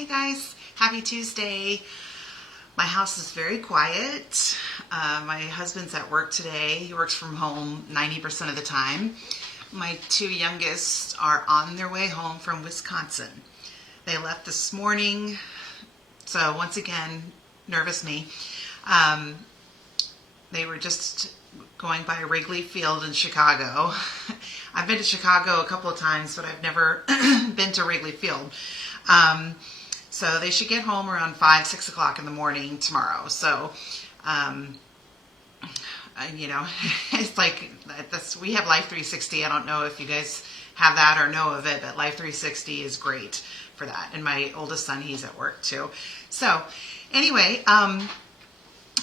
Hey guys, happy Tuesday. My house is very quiet. My husband's at work today. He works from home 90% of the time. My two youngest are on their way home from Wisconsin. They left this morning, so once again, nervous me. They were just going by Wrigley Field in Chicago. I've been to Chicago a couple of times, but I've never been to Wrigley Field. So they should get home around 5, 6 o'clock in the morning tomorrow. So, it's like we have Life 360. I don't know if you guys have that or know of it, but Life 360 is great for that. And my oldest son, he's at work too. So anyway,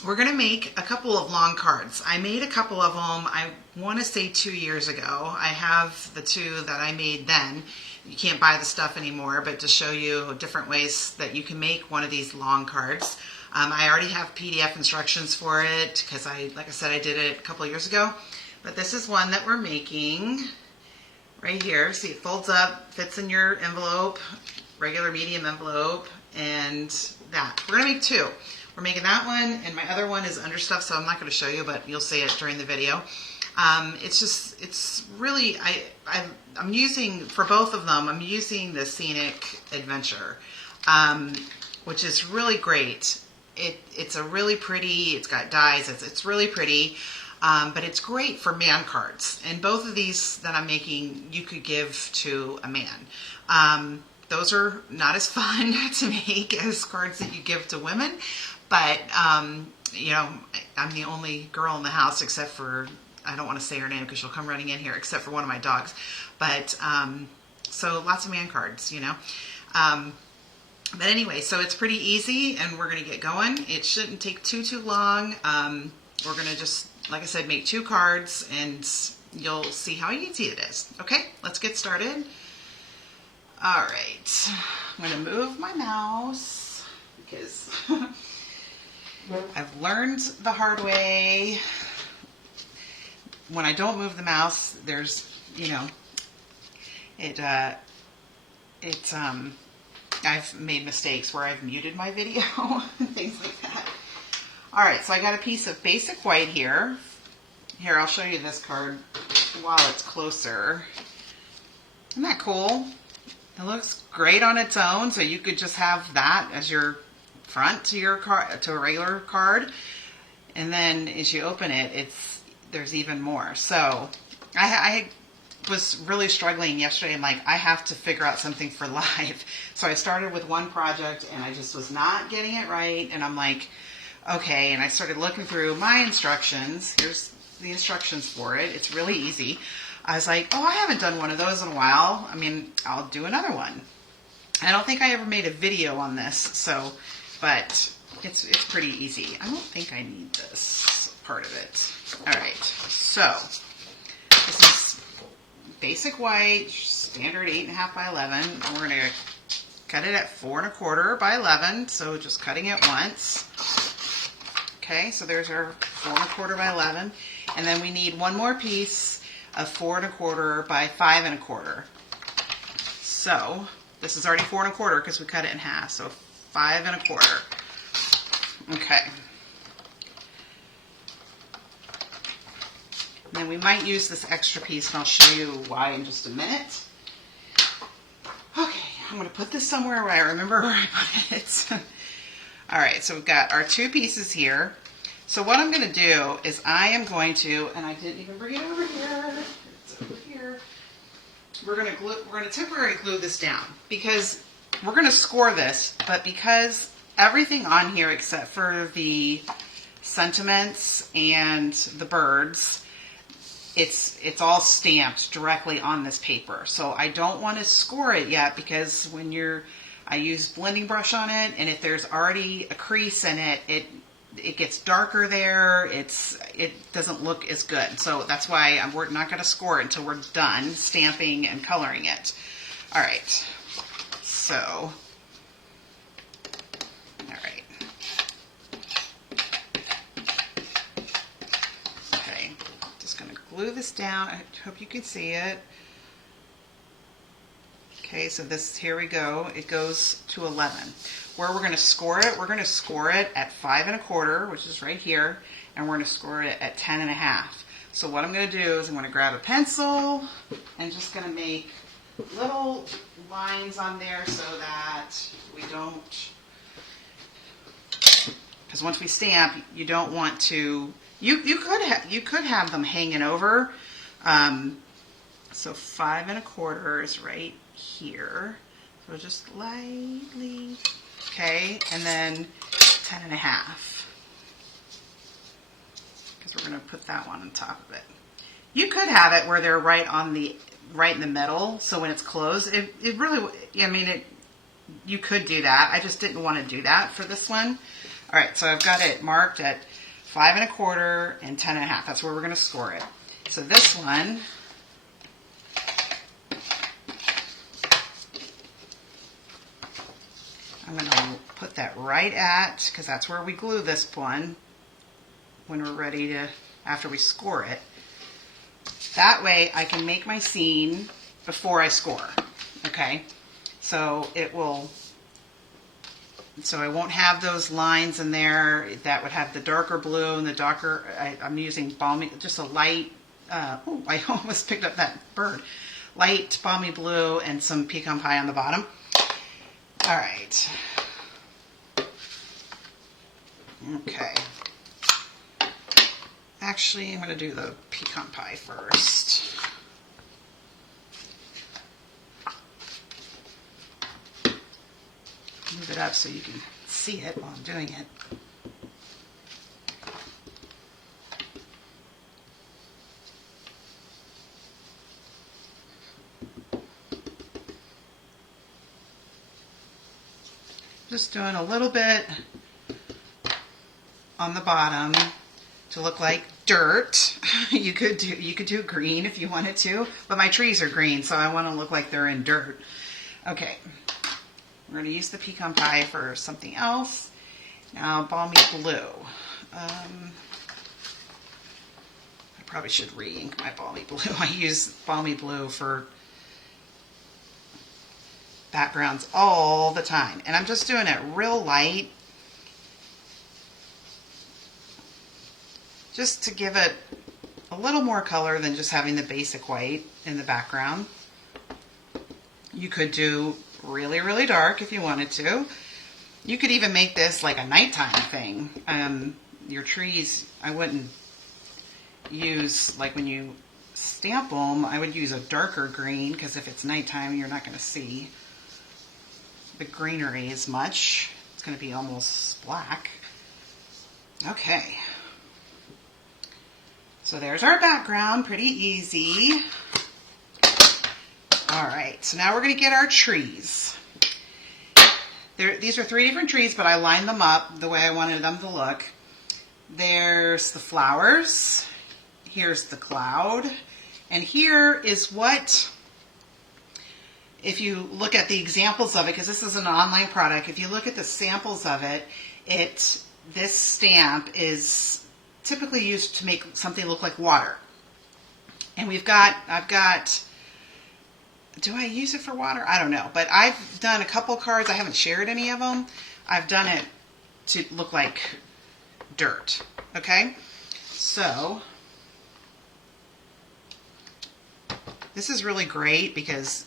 we're going to make a couple of long cards. I made a couple of them, I want to say 2 years ago. I have the two that I made then. You can't buy the stuff anymore, but to show you different ways that you can make one of these long cards. I already have PDF instructions for it because like I said, I did it a couple of years ago. But this is one that we're making right here. See, it folds up, fits in your envelope, regular medium envelope, and that. We're going to make two. We're making that one, and my other one is under stuff, so I'm not going to show you, but you'll see it during the video. It's really, I'm using, for both of them, I'm using the Scenic Adventure, which is really great. It's a really pretty, it's got dies, it's really pretty, but it's great for man cards. And both of these that I'm making, you could give to a man. Those are not as fun to make as cards that you give to women, but, I'm the only girl in the house except for, I don't want to say her name because she'll come running in here, except for one of my dogs. But, so lots of man cards, But anyway, so it's pretty easy, and we're going to get going. It shouldn't take too long. We're going to just, like I said, make two cards, and you'll see how easy it is. Okay, let's get started. All right, I'm going to move my mouse because I've learned the hard way. When I don't move the mouse, there's, I've made mistakes where I've muted my video and things like that. All right, so I got a piece of basic white here. Here, I'll show you this card while it's closer. Isn't that cool? It looks great on its own, so you could just have that as your front to your card, to a regular card. And then as you open it, there's even more. So I was really struggling yesterday. I'm like, I have to figure out something for live. So I started with one project and I just was not getting it right. And I'm like, okay. And I started looking through my instructions. Here's the instructions for it. It's really easy. I was like, oh, I haven't done one of those in a while. I mean, I'll do another one. I don't think I ever made a video on this. But it's pretty easy. I don't think I need this part of it. All right, so this is basic white, standard 8.5 by 11. And we're going to cut it at 4 1/4 by 11, so just cutting it once. Okay, so there's our 4 1/4 by 11. And then we need one more piece of 4 1/4 by 5 1/4. So this is already 4 1/4 because we cut it in half, so 5 1/4. Okay. And then we might use this extra piece, and I'll show you why in just a minute. Okay, I'm going to put this somewhere where I remember where I put it. All right, so we've got our two pieces here. So what I'm going to do is I am going to, and I didn't even bring it over here. It's over here. We're going to temporarily glue this down because we're going to score this, but because everything on here except for the sentiments and the birds, it's all stamped directly on this paper. So I don't want to score it yet because when I use blending brush on it, and if there's already a crease in it, it gets darker there. It doesn't look as good. So that's why we're not going to score it until we're done stamping and coloring it. All right. So, all right. Okay, just going to glue this down. I hope you can see it. Okay, so here we go. It goes to 11. Where we're going to score it, we're going to score it at 5 1/4, which is right here, and we're going to score it at 10 1/2. So what I'm going to do is I'm going to grab a pencil and just going to make little lines on there so that we don't, because once we stamp, you don't want to, you could have them hanging over. So 5 1/4 is right here. So just lightly, okay, and then 10 1/2. Because we're going to put that one on top of it. You could have it where they're right in the middle, so when it's closed, it really, I mean, you could do that. I just didn't want to do that for this one. All right, so I've got it marked at 5 1/4 and 10 1/2. That's where we're going to score it. So this one, I'm going to put that right at, because that's where we glue this one when we're ready to, after we score it. That way I can make my scene before I score, okay? So I won't have those lines in there that would have the darker blue and the darker, I'm using balmy, just a light, oh, I almost picked up that bird. Light balmy blue and some pecan pie on the bottom. All right. Okay. Actually, I'm going to do the pecan pie first. Move it up so you can see it while I'm doing it. Just doing a little bit on the bottom to look like dirt. You could do green if you wanted to, but my trees are green, so I want to look like they're in dirt. Okay, we're going to use the pecan pie for something else. Now, balmy blue. I probably should re-ink my balmy blue. I use balmy blue for backgrounds all the time, and I'm just doing it real light, just to give it a little more color than just having the basic white in the background. You could do really, really dark if you wanted to. You could even make this like a nighttime thing. Your trees, I wouldn't use, like when you stamp them, I would use a darker green, because if it's nighttime, you're not going to see the greenery as much. It's going to be almost black. Okay. So there's our background, pretty easy. All right, so now we're going to get our trees. These are 3 different trees, but I lined them up the way I wanted them to look. There's the flowers, here's the cloud, and here is what, if you look at the examples of it, because this is an online product, if you look at the samples of it, this stamp is typically used to make something look like water. And I've got, do I use it for water? I don't know, but I've done a couple cards. I haven't shared any of them. I've done it to look like dirt, okay? So this is really great because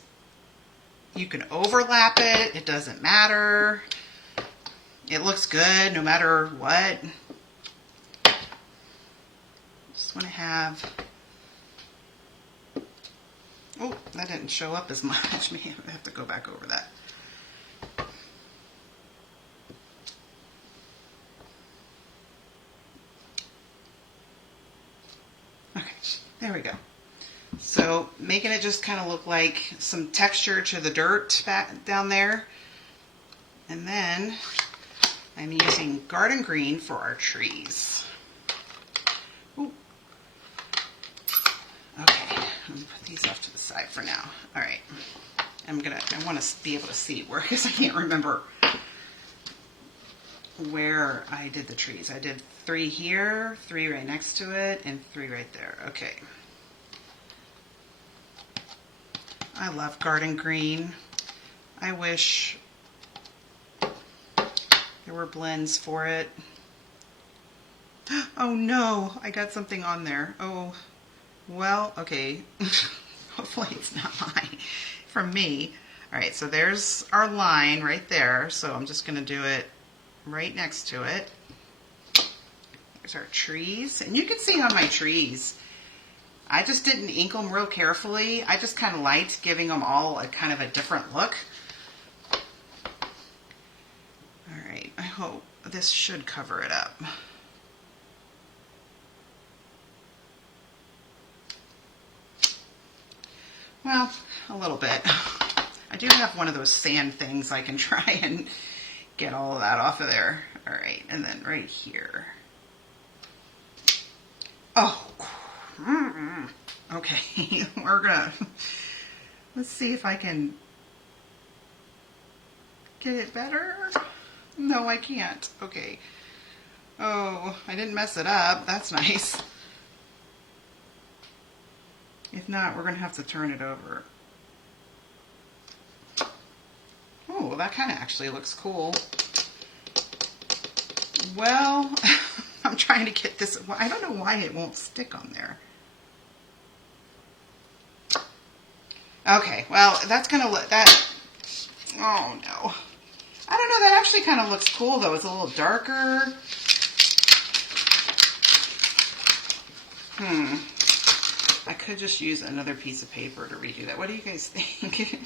you can overlap it. It doesn't matter. It looks good no matter what. Just want to have, oh, that didn't show up as much. Maybe I have to go back over that. Okay, there we go. So making it just kind of look like some texture to the dirt back down there. And then I'm using garden green for our trees. Ooh. Okay, I'm gonna put these off to the side for now. All right, I want to be able to see where, because I can't remember where I did the trees. I did 3 here, 3 right next to it, and 3 right there. Okay. I love garden green. I wish there were blends for it. Oh no, I got something on there. Oh, well, okay. Hopefully it's not mine. From me. All right, so there's our line right there. So I'm just gonna do it right next to it. There's our trees. And you can see on my trees, I just didn't ink them real carefully. I just kind of liked giving them all a kind of a different look. All right, I hope this should cover it up. Well, a little bit. I do have one of those sand things I can try and get all of that off of there. All right, and then right here. Oh, okay. Let's see if I can get it better. No, I can't. Okay. Oh, I didn't mess it up. That's nice. If not, we're going to have to turn it over. Oh, well, that kind of actually looks cool. Well, I'm trying to get this. I don't know why it won't stick on there. Okay, well, that's going to look, that, oh no. I don't know, that actually kind of looks cool though. It's a little darker. I could just use another piece of paper to redo that. What do you guys think?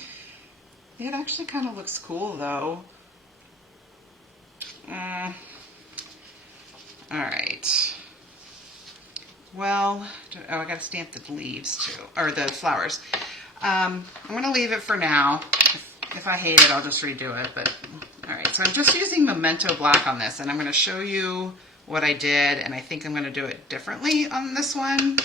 It actually kind of looks cool though. Alright. Well, oh, I gotta stamp the leaves too, or the flowers. I'm gonna leave it for now. If I hate it, I'll just redo it, but alright. So I'm just using Memento Black on this, and I'm gonna show you what I did, and I think I'm gonna do it differently on this one.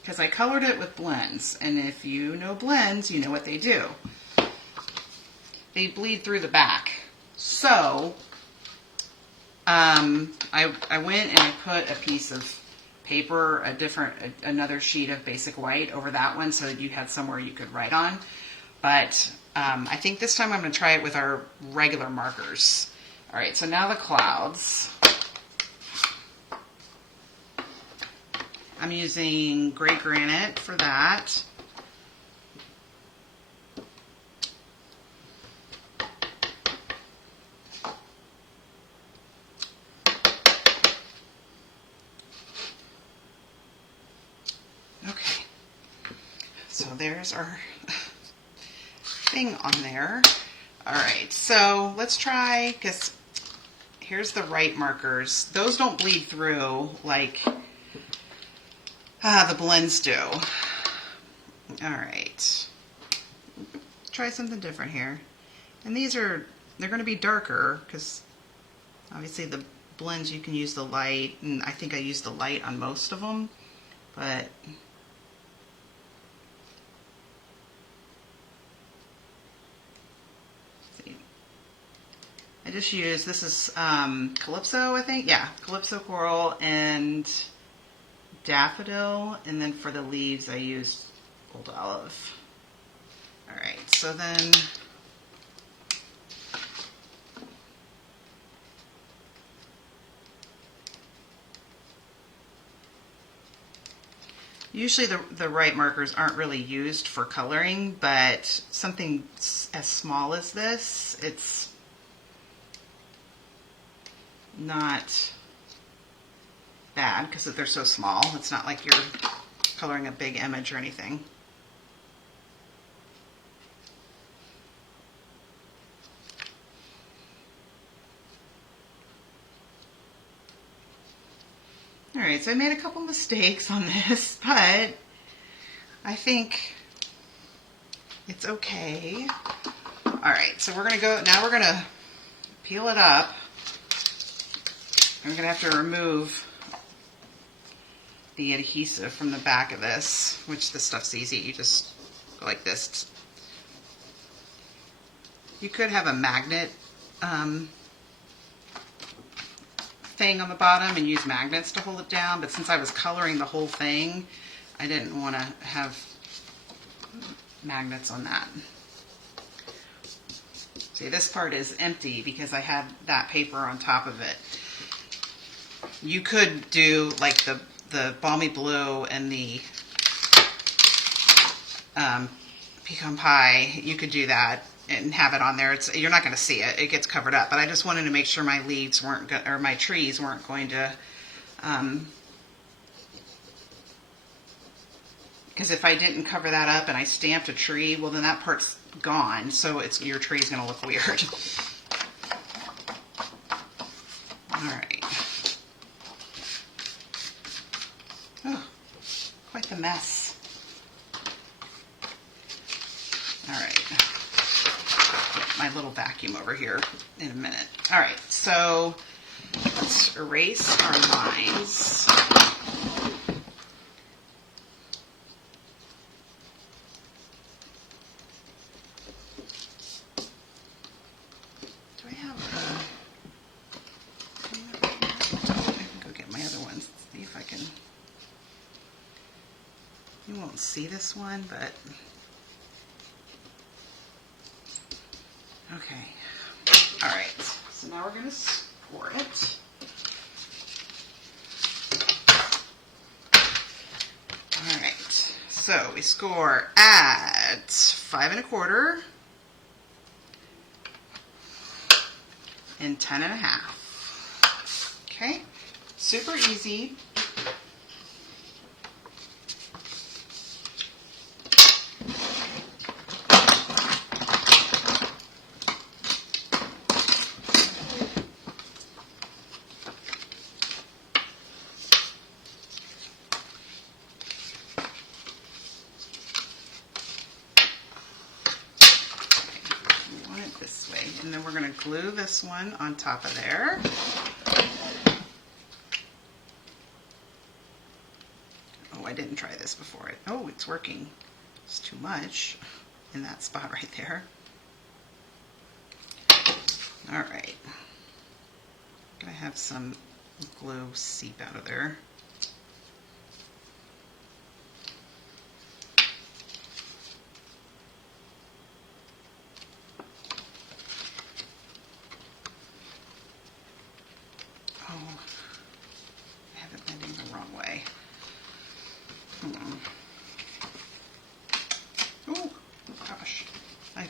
Because I colored it with blends, and if you know blends, you know what they do. They bleed through the back. So, I went and I put a piece of paper, another sheet of basic white over that one so that you had somewhere you could write on. But I think this time I'm going to try it with our regular markers. All right, so now the clouds. I'm using gray granite for that. Okay, so there's our thing on there. All right, so let's try, because here's the right markers. Those don't bleed through like the blends do. All right, try something different here. And they're going to be darker because obviously the blends you can use the light, and I think I used the light on most of them, but see. I just used, this is Calypso, I think. Yeah, Calypso Coral and Daffodil, and then for the leaves I used Old Olive. All right, so then usually the right markers aren't really used for coloring, but something as small as this, it's not bad because they're so small. It's not like you're coloring a big image or anything. Alright, so I made a couple mistakes on this, but I think it's okay. Alright, so we're going to go, now we're going to peel it up. I'm going to have to remove the adhesive from the back of this, which this stuff's easy. You just go like this. You could have a magnet thing on the bottom and use magnets to hold it down, but since I was coloring the whole thing, I didn't want to have magnets on that. See, this part is empty because I had that paper on top of it. You could do like the balmy blue and the pecan pie. You could do that and have it on there. You're not going to see it. It gets covered up. But I just wanted to make sure my leaves weren't, or my trees weren't going to, because if I didn't cover that up and I stamped a tree, well then that part's gone. So your tree's going to look weird. All right. Oh, quite the mess. All right. Get my little vacuum over here in a minute. All right, so let's erase our lines. Do I have I can go get my other ones. See if I can. You won't see this one, but okay. All right. So now we're going to score it. All right. So we score at 5 1/4 and 10 1/2. Okay. Super easy. This way, and then we're going to glue this one on top of there. Oh, I didn't try this before. Oh, it's working. It's too much in that spot right there. All right. I'm going to have some glue seep out of there.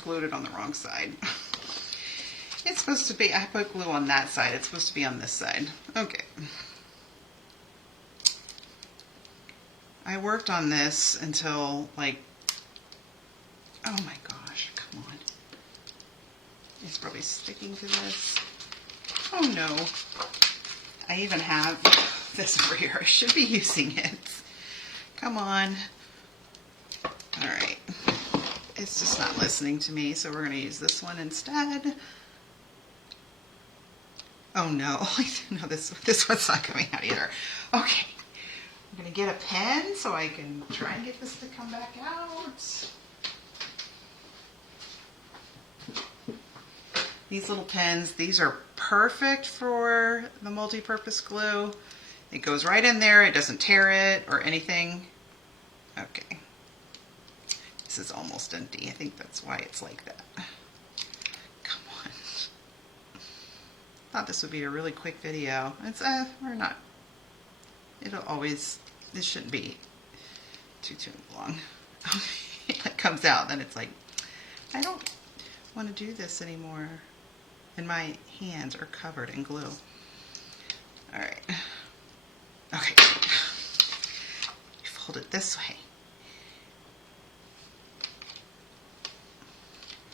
Glued it on the wrong side. It's supposed to be, I put glue on that side. It's supposed to be on this side. Okay. I worked on this until like, oh my gosh, come on. It's probably sticking to this. Oh no. I even have this over here. I should be using it. Come on. All right. It's just not listening to me, so we're going to use this one instead. Oh no, no, this one's not coming out either. Okay, I'm going to get a pen so I can try and get this to come back out. These little pens, these are perfect for the multi-purpose glue. It goes right in there, it doesn't tear it or anything. Okay. This is almost empty. I think that's why it's like that. Come on. Thought this would be a really quick video. It's or not. It'll always. This shouldn't be too long. It comes out, then it's like, I don't want to do this anymore, and my hands are covered in glue. All right. Okay. You fold it this way.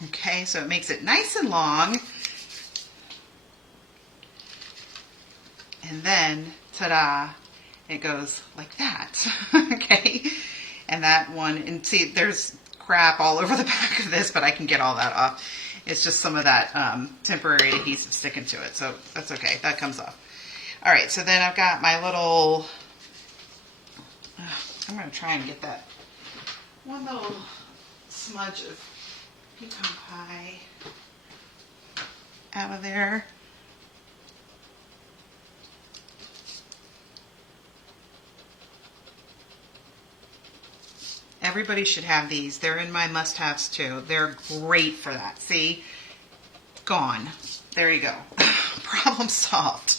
Okay, so it makes it nice and long. And then, ta-da, it goes like that. Okay, and that one, and see, there's crap all over the back of this, but I can get all that off. It's just some of that temporary adhesive sticking to it, so that's okay. That comes off. All right, so then I've got my little, I'm going to try and get that one little smudge of pecan pie out of there. Everybody should have these. They're in my must-haves too. They're great for that. See? Gone. There you go. Problem solved.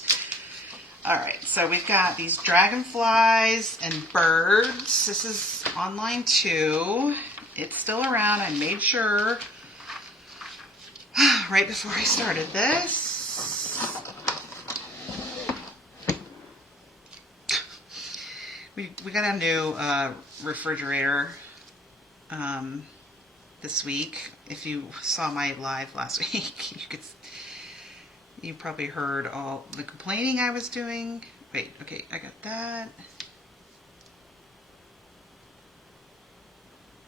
All right, so we've got these dragonflies and birds. This is online too. It's still around. I made sure right before I started this. We got a new refrigerator this week. If you saw my live last week, you probably heard all the complaining I was doing. Wait, okay, I got that.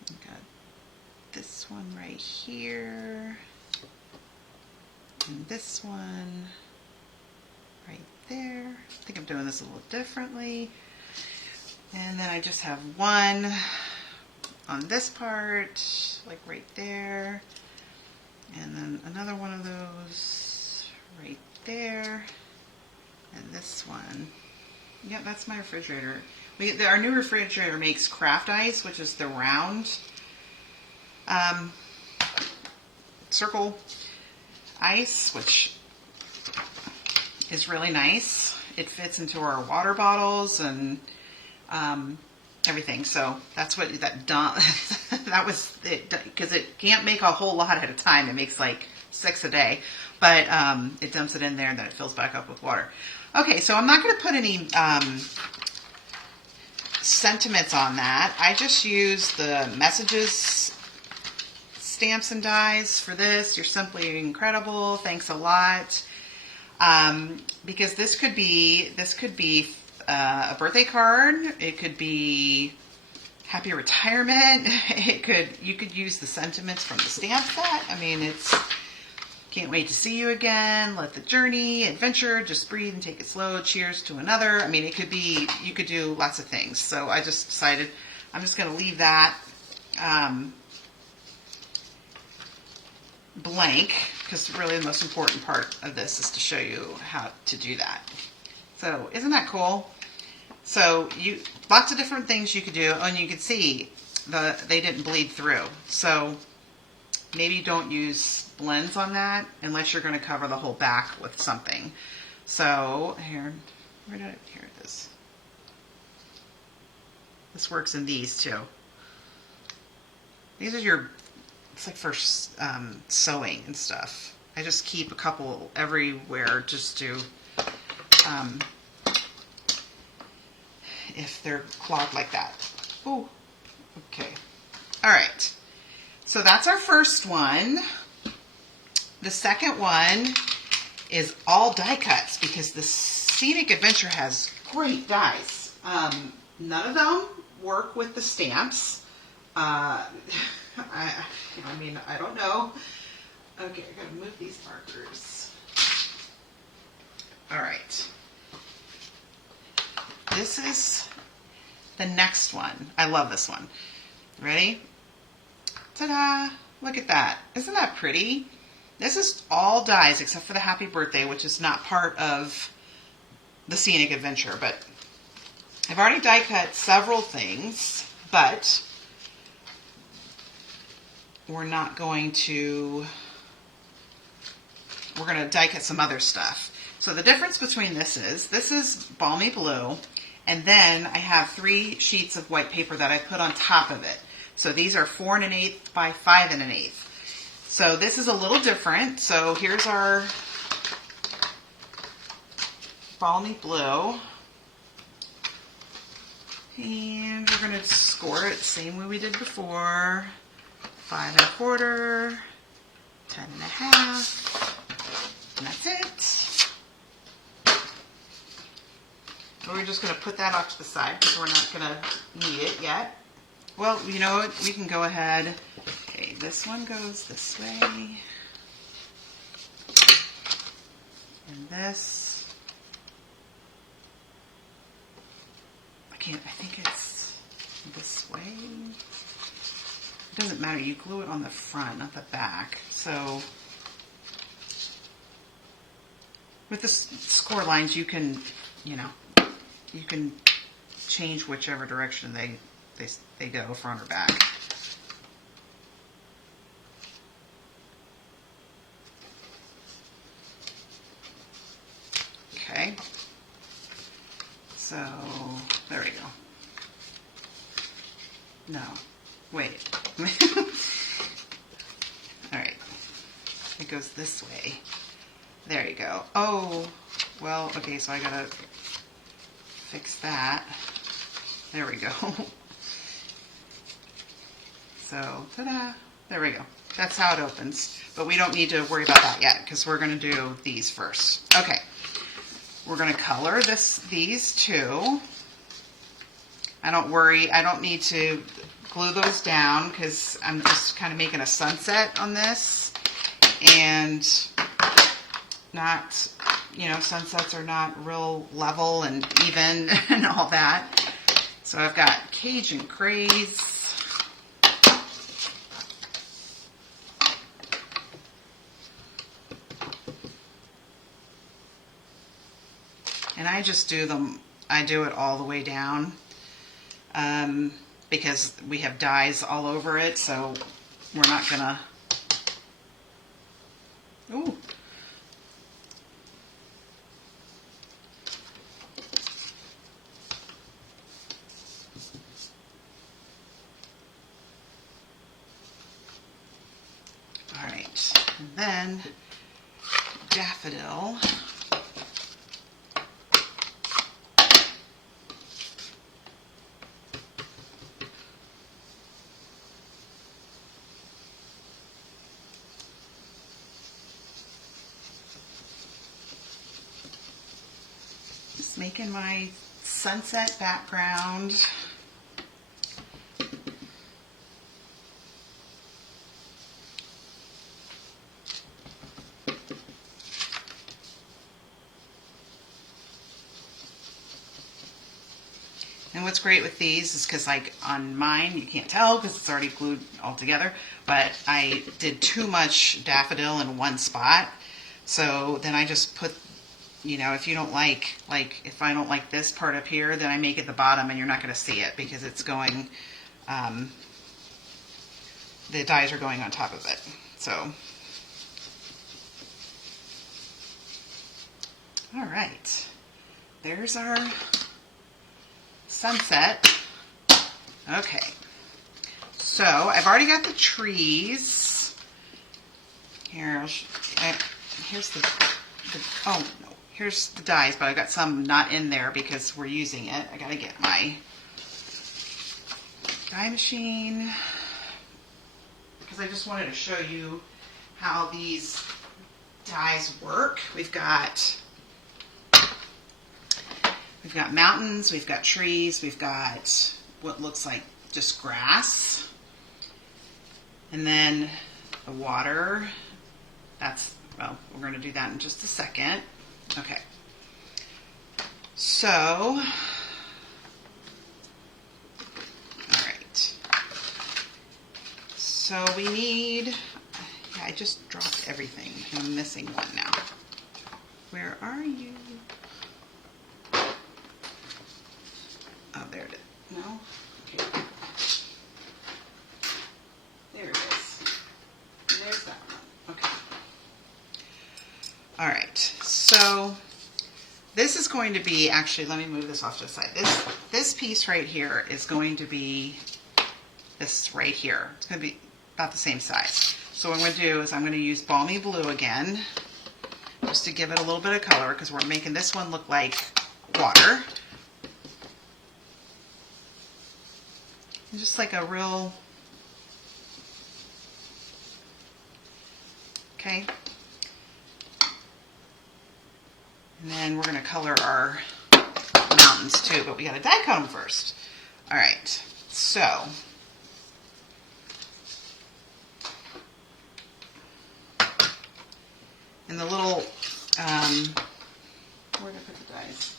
I got this one right here. And this one right there. I think I'm doing this a little differently. And then I just have one on this part, like right there. And then another one of those right there. And this one. Yep, that's my refrigerator. Our new refrigerator makes craft ice, which is the round circle ice, which is really nice. It fits into our water bottles and everything. So that's what that was it, because it can't make a whole lot at a time. It makes like 6 a day, but it dumps it in there and then it fills back up with water. Okay, so I'm not going to put any sentiments on that. I just use the messages stamps and dies for this. You're simply incredible. Thanks a lot. Because this could be a birthday card. It could be happy retirement. You could use the sentiments from the stamp set. I mean, it's can't wait to see you again. Let the journey, adventure, just breathe and take it slow. Cheers to another. I mean, it could be, you could do lots of things. So I just decided I'm just going to leave that blank, because really the most important part of this is to show you how to do that. So isn't that cool? So lots of different things you could do, and you can see they didn't bleed through. So maybe don't use blends on that unless you're going to cover the whole back with something. So here it is. This works in these too. These are it's like for sewing and stuff. I just keep a couple everywhere just to, if they're clogged like that. Oh, okay. All right. So that's our first one. The second one is all die cuts because the Scenic Adventure has great dies. None of them work with the stamps. I mean, I don't know. Okay, I gotta move these markers. All right. This is the next one. I love this one. Ready? Ta-da! Look at that. Isn't that pretty? This is all dies except for the happy birthday, which is not part of the Scenic Adventure, but I've already die cut several things, but we're going to die cut some other stuff. So the difference between this is balmy blue, and then I have 3 sheets of white paper that I put on top of it. So these are 4 1/8 by 5 1/8. So this is a little different. So here's our balmy blue. And we're going to score it the same way we did before. 5 1/4, 10 1/2, and that's it. And we're just going to put that off to the side because we're not going to need it yet. Well, you know what? We can go ahead. Okay, this one goes this way. And this. I think it's this way. It doesn't matter. You glue it on the front, not the back. So with the score lines, you can change whichever direction they they go front or back. Okay. So there we go. No, wait. All right. It goes this way. There you go. Oh, well, okay, so I gotta fix that. There we go. So, ta-da, there we go. That's how it opens. But we don't need to worry about that yet because we're gonna do these first. Okay, we're gonna color these two. I don't need to glue those down because I'm just kind of making a sunset on this. And not, sunsets are not real level and even and all that. So I've got Cajun Craze. And I just do it all the way down because we have dyes all over it, so we're not gonna, ooh. All right, and then daffodil. Just making my sunset background. And what's great with these is because, like, on mine, you can't tell because it's already glued all together, but I did too much daffodil in one spot. So then I just put, if you don't like if I don't like this part up here, then I make it the bottom and you're not going to see it because it's going, the dyes are going on top of it. So, all right, there's our sunset. Okay, so I've already got the trees. Here, here's here's the dyes, but I've got some not in there because we're using it. I gotta get my dye machine because I just wanted to show you how these dyes work. We've got mountains, we've got trees, we've got what looks like just grass, and then the water. Well, we're going to do that in just a second. Okay. So, all right. So we need, I just dropped everything and I'm missing one now. Where are you? Oh, there it is. No? Okay. There it is. There's that one. Okay. All right. So this is going to be, actually, let me move this off to the side. This piece right here is going to be this right here. It's going to be about the same size. So what I'm going to do is I'm going to use Balmy Blue again, just to give it a little bit of color, because we're making this one look like water. And just like a real, okay. And then we're going to color our mountains too, but we got to die cut them first. All right, so and the little, where did I put the dyes?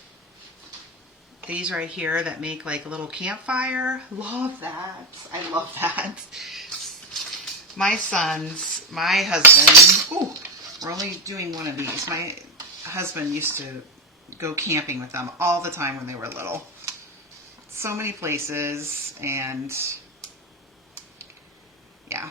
These right here that make like a little campfire. Love that. I love that. My husband, ooh, we're only doing one of these. My husband used to go camping with them all the time when they were little. so many places, and yeah.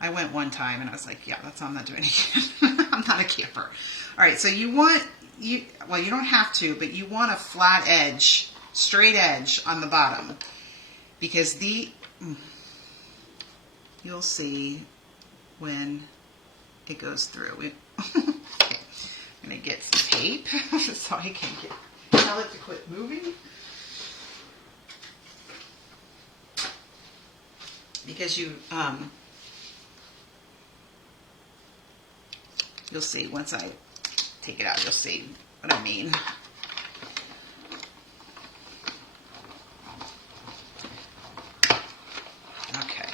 I went one time and I was like, yeah, I'm not doing it again. I'm not a camper. All right, so well, you don't have to, but you want a flat edge, straight edge on the bottom, because you'll see when it goes through. Okay. I'm going to get some tape so I can tell it to quit moving. Because you'll see once I take it out, you'll see what I mean. Okay.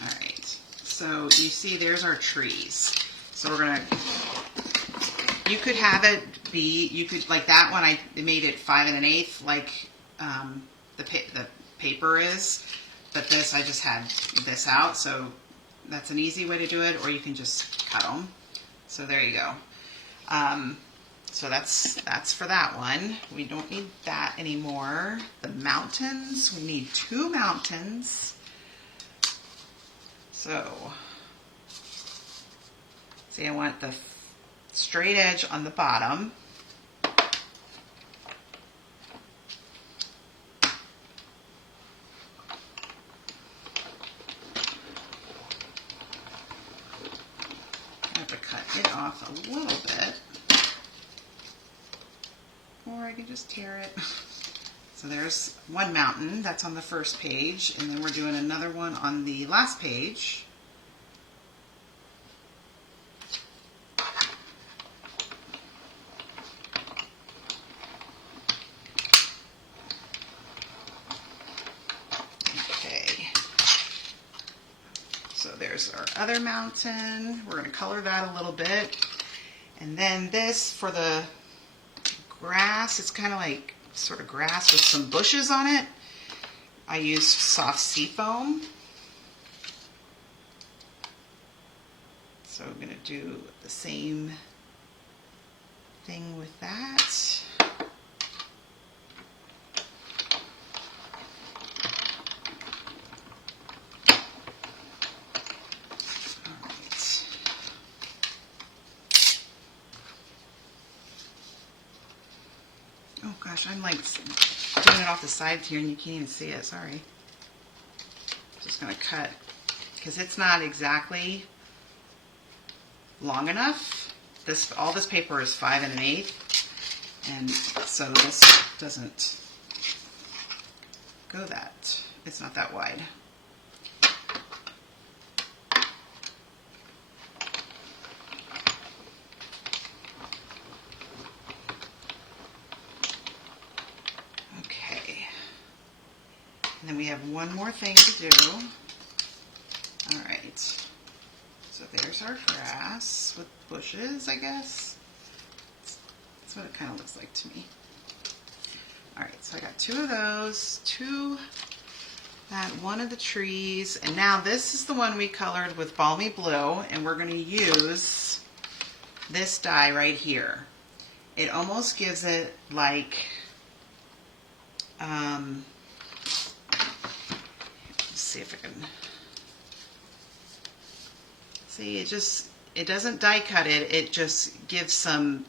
All right. So you see there's our trees. So you could have it be, like that one, I made it 5 1/8 like the paper is. But this, I just had this out, so that's an easy way to do it, or you can just cut them. So there you go. So that's for that one. We don't need that anymore. The mountains, we need 2 mountains. So, see, I want the straight edge on the bottom. It off a little bit, or I can just tear it. So there's one mountain that's on the first page, and then we're doing another one on the last page. Okay, so there's our other mountain. We're going to color that a little bit. And then this for the grass, it's kind of like sort of grass with some bushes on it. I used soft seafoam. So I'm going to do the same thing with that. Oh gosh, I'm like doing it off the side here and you can't even see it, sorry. Just gonna cut, because it's not exactly long enough. All this paper is 5 1/8, and so this doesn't go that, it's not that wide. And then we have one more thing to do. All right. So there's our grass with bushes, I guess. That's what it kind of looks like to me. All right, so I got 2 of those, 2 at one of the trees, and now this is the one we colored with Balmy Blue, and we're going to use this dye right here. It almost gives it like, see if I can see, it doesn't die cut it just gives some,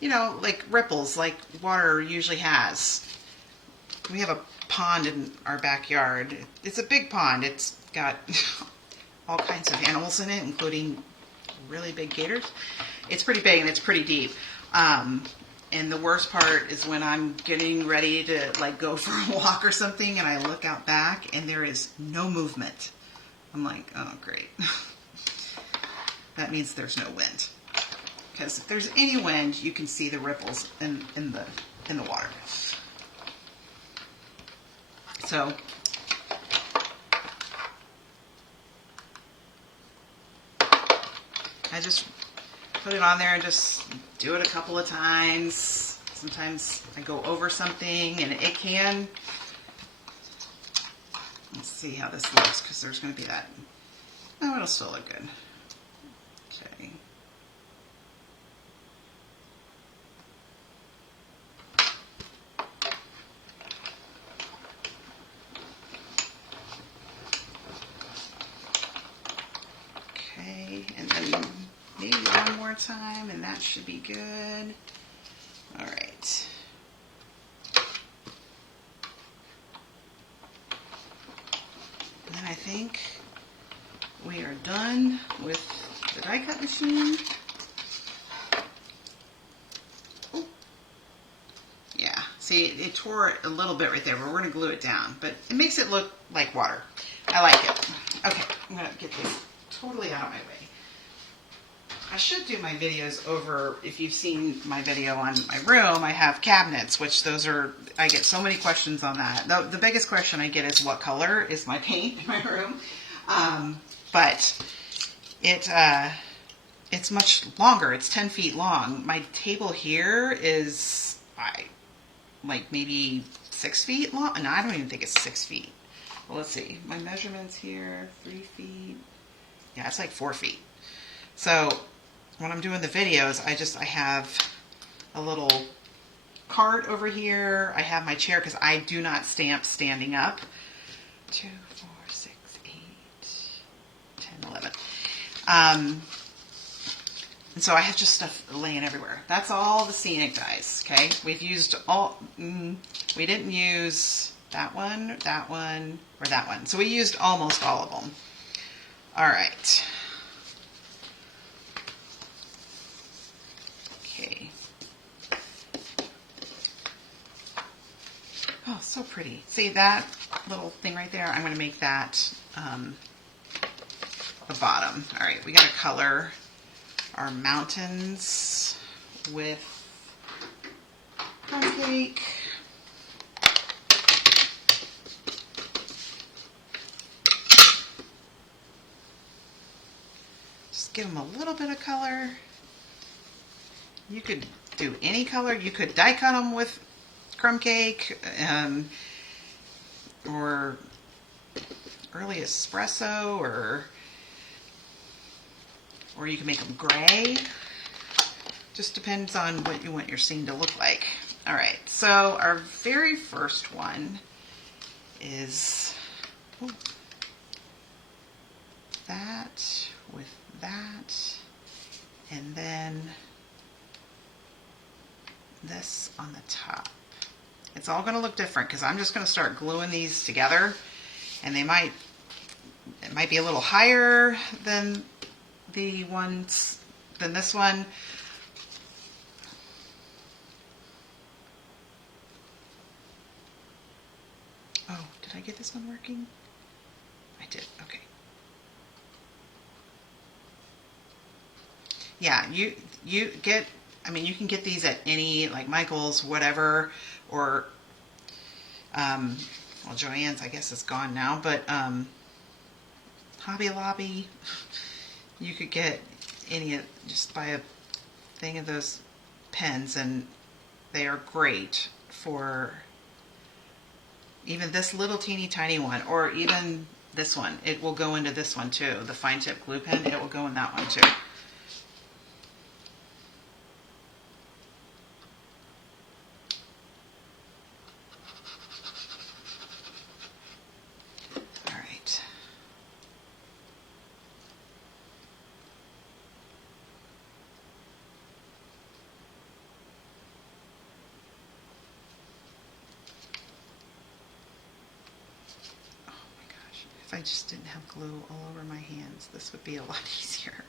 like ripples like water usually has. We have a pond in our backyard. It's a big pond. It's got all kinds of animals in it, including really big gators. It's pretty big and it's pretty deep. And the worst part is when I'm getting ready to like go for a walk or something and I look out back and there is no movement. I'm like, oh great. That means there's no wind. Because if there's any wind, you can see the ripples in the water. So I just put it on there and just do it a couple of times. Sometimes I go over something and it can. Let's see how this looks, because there's going to be that. Oh, it'll still look good. Okay. time, and that should be good. All right. And then I think we are done with the die cut machine. Ooh. Yeah, see, it tore it a little bit right there, but we're going to glue it down. But it makes it look like water. I like it. Okay, I'm going to get this totally out of my way. I should do my videos over, if you've seen my video on my room, I have cabinets, which those are, I get so many questions on that. The biggest question I get is what color is my paint in my room? But it's much longer. It's 10 feet long. My table here is like maybe 6 feet long. No, I don't even think it's 6 feet. Well, let's see. My measurements here, 3 feet. Yeah, it's like 4 feet. So when I'm doing the videos, I have a little cart over here. I have my chair because I do not stamp standing up. 2, 4, 6, 8, 10, 11. And so I have just stuff laying everywhere. That's all the Scenic dies, okay? We've used all, we didn't use that one, or that one. So we used almost all of them. All right. Okay. Oh, so pretty. See that little thing right there? I'm going to make that the bottom. All right, we got to color our mountains with crumb cake. Just give them a little bit of color. You could do any color. You could die cut them with crumb cake, or early espresso, or you can make them gray. Just depends on what you want your scene to look like. All right, so our very first one is that with that, and then this on the top. It's all going to look different because I'm just going to start gluing these together, and it might be a little higher than this one. Oh, did I get this one working? I did. Okay. Yeah, you get, I mean, you can get these at any, like Michael's, whatever, or, well, Joann's, I guess, is gone now, but Hobby Lobby, you could get any, just buy a thing of those pens, and they are great for even this little teeny tiny one, or even this one. It will go into this one too. The fine tip glue pen, it will go in that one too. If I just didn't have glue all over my hands, this would be a lot easier.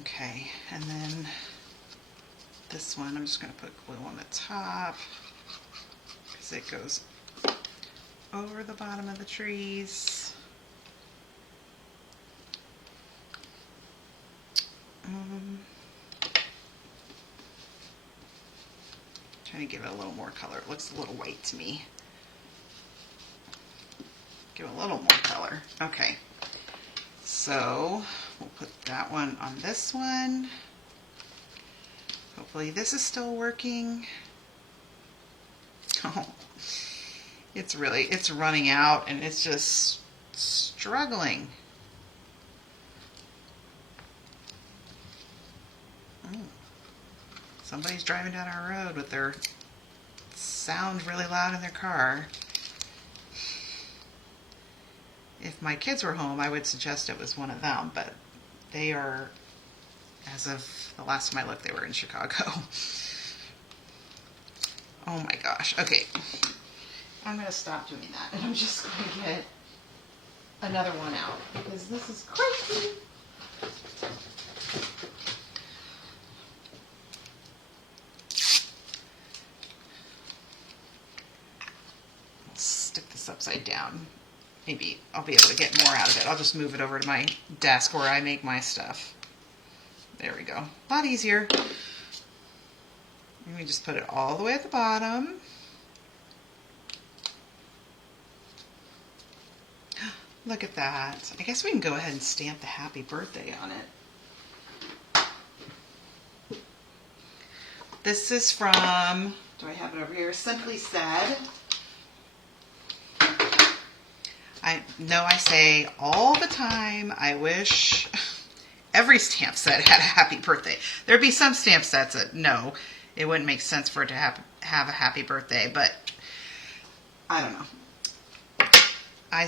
Okay, and then this one, I'm just going to put glue on the top because it goes over the bottom of the trees. Trying to give it a little more color. It looks a little white to me. Give it a little more color. Okay, so we'll put that one on this one. Hopefully this is still working. Oh, it's running out, and it's just struggling. Somebody's driving down our road with their sound really loud in their car. If my kids were home, I would suggest it was one of them, but they are as of the last time I looked, they were in Chicago. Oh my gosh. Okay. I'm going to stop doing that, and I'm just going to get another one out because this is crazy. I'll stick this upside down. Maybe I'll be able to get more out of it. I'll just move it over to my desk where I make my stuff. There we go. A lot easier. Let me just put it all the way at the bottom. Look at that. I guess we can go ahead and stamp the happy birthday on it. This is from, do I have it over here? Simply Said. I know I say all the time, I wish every stamp set had a happy birthday. There'd be some stamp sets that, no, it wouldn't make sense for it to have a happy birthday, but I don't know. I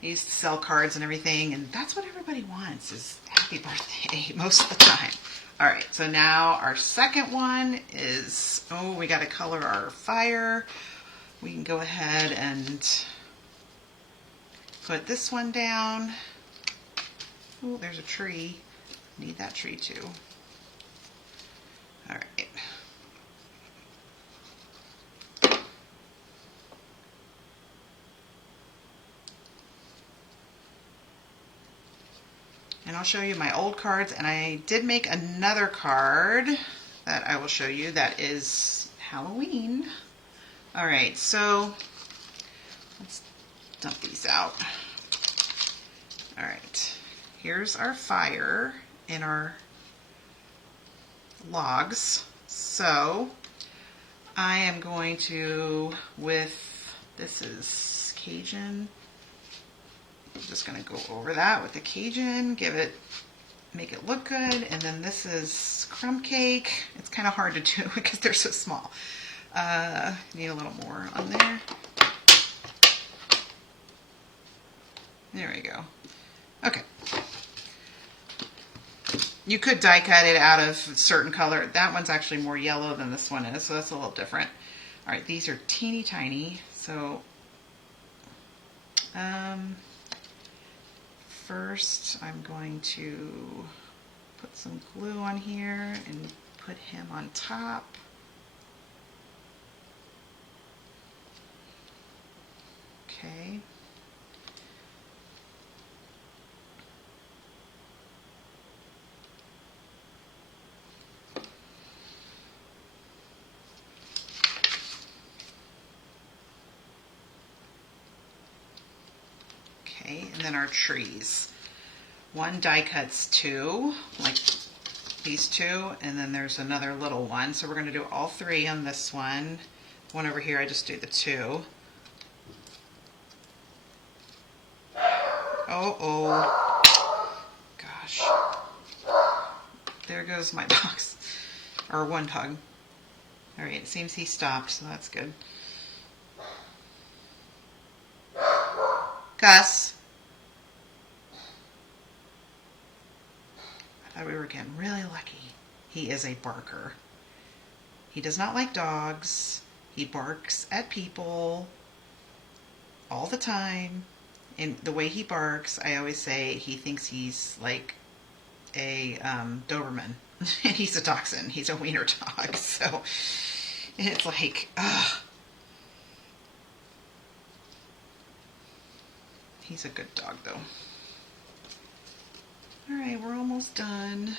used to sell cards and everything, and that's what everybody wants is happy birthday most of the time. All right, so now our second one is, we got to color our fire. We can go ahead and put this one down. Oh, there's a tree. Need that tree too. All right. And I'll show you my old cards, and I did make another card that I will show you that is Halloween. All right, so let's dump these out. All right, here's our fire in our logs. So I am going to, this is Cajun. I'm just going to go over that with the Cajun, make it look good. And then this is crumb cake. It's kind of hard to do because they're so small. Need a little more on there. There we go. Okay. You could die cut it out of a certain color. That one's actually more yellow than this one is, so that's a little different. All right, these are teeny tiny. So first I'm going to put some glue on here and put him on top. Okay. Okay, and then our trees. One die cuts two, like these two, and then there's another little one. So we're going to do all three on this one. One over here, I just do the two. Oh, gosh. There goes my dogs, or one dog. All right, it seems he stopped, so that's good. Gus. I thought we were getting really lucky. He is a barker. He does not like dogs. He barks at people all the time. And the way he barks, I always say he thinks he's like a Doberman. And he's a dachshund. He's a wiener dog. So it's like, ugh. He's a good dog, though. All right, we're almost done.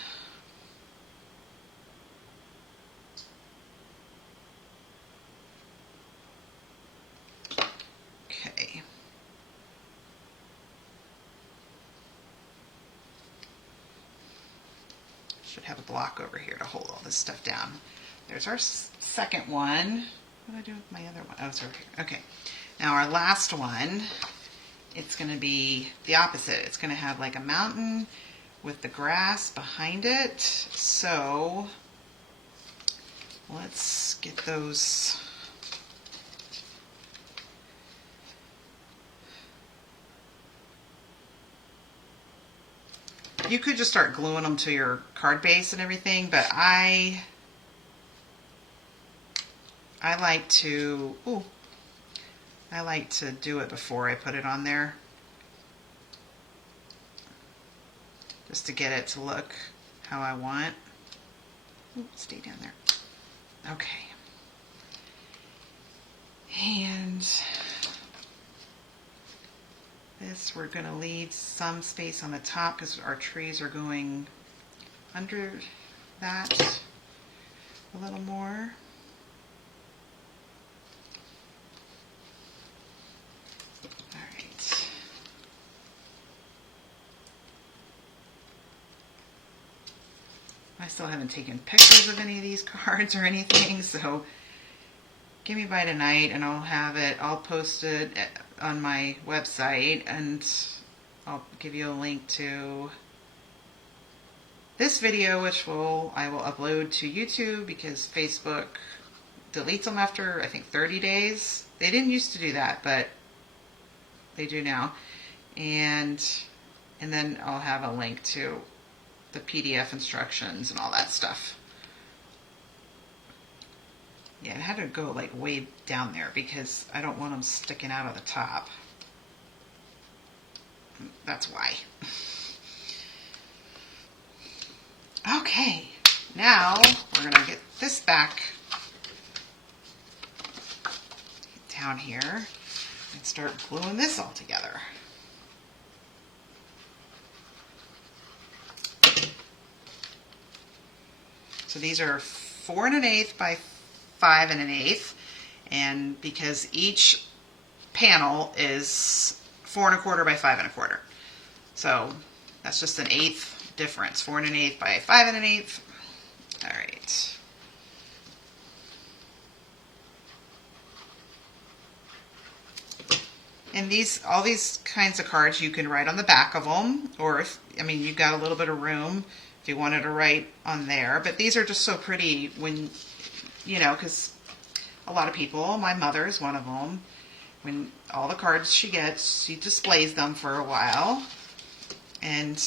Okay. Should have a block over here to hold all this stuff down. There's our second one. What did I do with my other one? Oh, it's over here. Okay. Now our last one, it's going to be the opposite. It's going to have like a mountain with the grass behind it. So let's get those. You could just start gluing them to your card base and everything, but I like to, I like to do it before I put it on there, just to get it to look how I want. Ooh, stay down there. Okay. And this, we're going to leave some space on the top because our trees are going under that a little more. All right. I still haven't taken pictures of any of these cards or anything, so give me by tonight and I'll have it all posted on my website, and I'll give you a link to this video, which I will upload to YouTube because Facebook deletes them after, I think, 30 days. They didn't used to do that, but they do now. And then I'll have a link to the PDF instructions and all that stuff. Yeah, it had to go like way down there because I don't want them sticking out of the top. That's why. Okay, now we're going to get this back down here and start gluing this all together. So these are 4 1/8 by 5 1/8, and because each panel is 4 1/4 by 5 1/4, so that's just an eighth difference. 4 1/8 by 5 1/8. All right. And all these kinds of cards you can write on the back of them, or if, I mean, you've got a little bit of room if you wanted to write on there. But these are just so pretty when, you know, because a lot of people, my mother is one of them, when all the cards she gets, she displays them for a while. And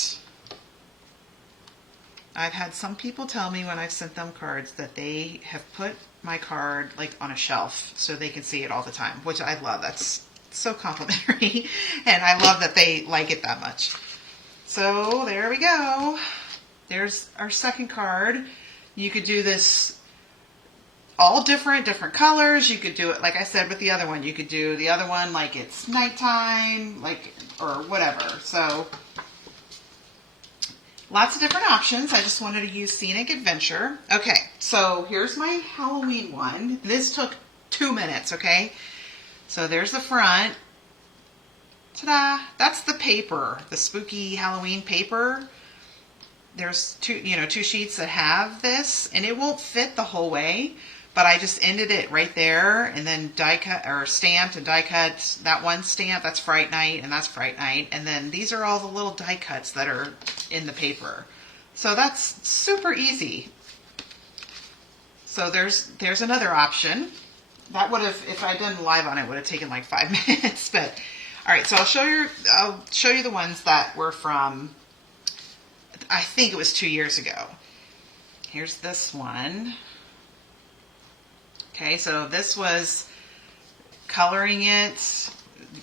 I've had some people tell me when I've sent them cards that they have put my card like on a shelf so they can see it all the time, which I love. That's so complimentary, and I love that they like it that much. So there we go. There's our second card. You could do this all different colors. You could do it, like I said, with the other one. You could do the other one like it's nighttime, like, or whatever. So lots of different options. I just wanted to use Scenic Adventure. Okay, so here's my Halloween one. This took 2 minutes, okay? So there's the front. Ta-da! That's the paper, the spooky Halloween paper. There's two sheets that have this, and it won't fit the whole way, but I just ended it right there, and then die cut or stamped and die cut that one stamp. That's Fright Night, and that's Fright Night, and then these are all the little die cuts that are in the paper. So that's super easy. So there's another option. That would have, if I'd done live on it, would have taken like 5 minutes. But all right, so I'll show you the ones that were from, I think it was 2 years ago. Here's this one. Okay, so this was coloring it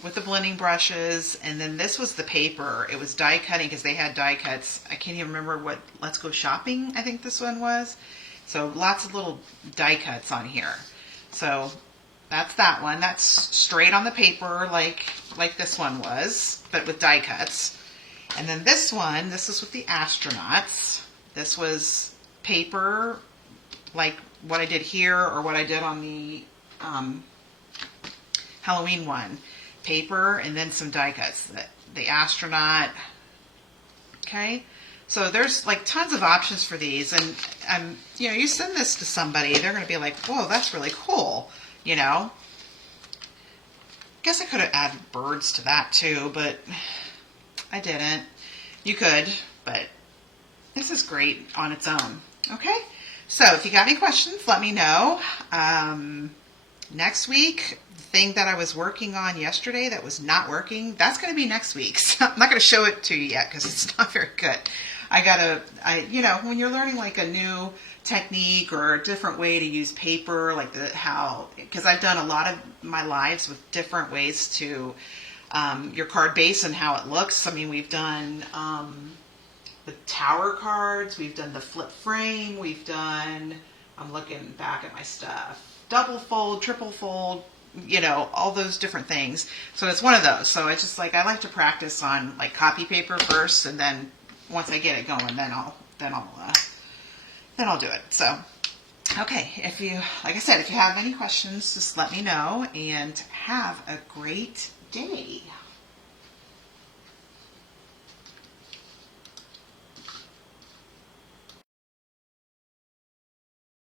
with the blending brushes, and then this was the paper. It was die cutting because they had die cuts. I can't even remember what Let's Go Shopping, I think this one was. So lots of little die cuts on here. So that's that one. That's straight on the paper like this one was, but with die cuts. And then this one, this is with the astronauts. This was paper like what I did here or what I did on the Halloween one. Paper and then some die cuts. The astronaut. Okay. So there's like tons of options for these, and you send this to somebody, they're going to be like, whoa, that's really cool, I guess I could have added birds to that too, but I didn't. You could, but this is great on its own. Okay, so if you got any questions, let me know. Next week, the thing that I was working on yesterday that was not working, that's going to be next week. So I'm not going to show it to you yet because it's not very good. When you're learning like a new technique or a different way to use paper, like because I've done a lot of my lives with different ways to your card base and how it looks. I mean, we've done the tower cards, we've done the flip frame, I'm looking back at my stuff, double fold, triple fold, all those different things. So it's one of those. So it's just like I like to practice on like copy paper first, and then once I get it going, then I'll do it. So okay, like I said, if you have any questions, just let me know, and have a great day.